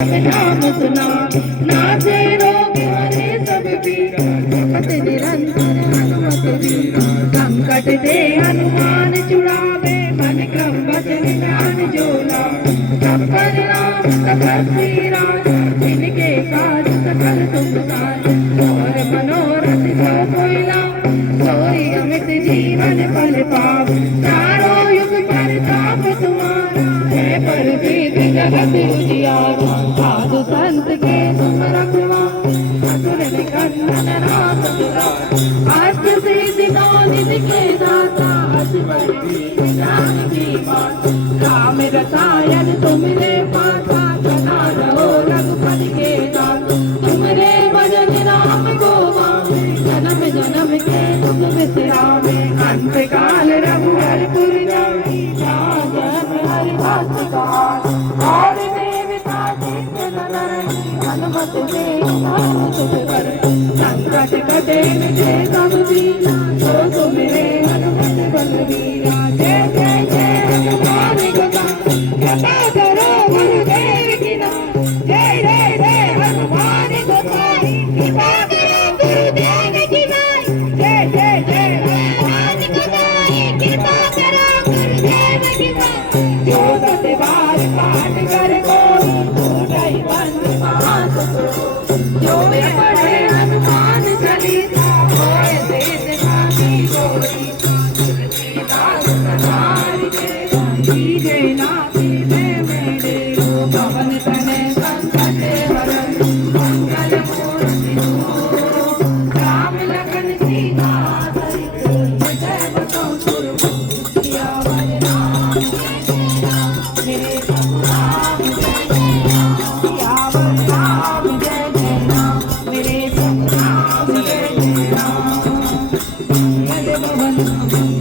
नाम सुना नाचे रोग हरे सब पीरा जगत निरंतर हनुमत वीरा संकट ते हनुमान छुड़ावे मन क्रम वचन ध्यान जो लावे सब पर राम तपस्वी राम जिनके काज सकल तुम साज और मनोरथ जो कोई लाभ सोई अमित जीवन फल पाव चारों युग परताप तुम्हारा है पर जगत उजियारा साधु संत के तुम रखवारे असुर निकंदन राम दुलारे अष्ट सिद्धि नौ निधि के दाता असबर ज्ञान की माता राम रसायन तुमरे पासा जना रहो रघुपति के दाता तुमरे भजन राम को गावे जन्म जन्म के दुख बिसरावे अंत काल रघुवर पुर जाई जन्म हरि भक्त कहाई और देवता चित्त न धरई हनुमत से तुझ कर संकट कटे मिटे सब पीरा जो तुमरे हनुमत बलवीरा जय जय जय हनुमान गोसाई कृपा करो गुरुदेव की नाम जय जय जय हनुमान गोसाई कृपा करो गुरुदेव की नाम जय जय जय हनुमान गोसाई कृपा करो गुरुदेव की नाम जो सत बार पाठ कर कोई नहीं बंद पास जो पढ़े हनुमान चालीसा होए सिद्ध साखी जोड़ी तुलसीदास सदारि के जय नाथी में मेरे पवन तने संकट हरन मंगल मूर्ति राम लखन सीता सहित जय बसंत पुर सियावर राम मेरे राम जय जय राम सियावर राम जय जय राम मेरे राम जय जय राम यद भवन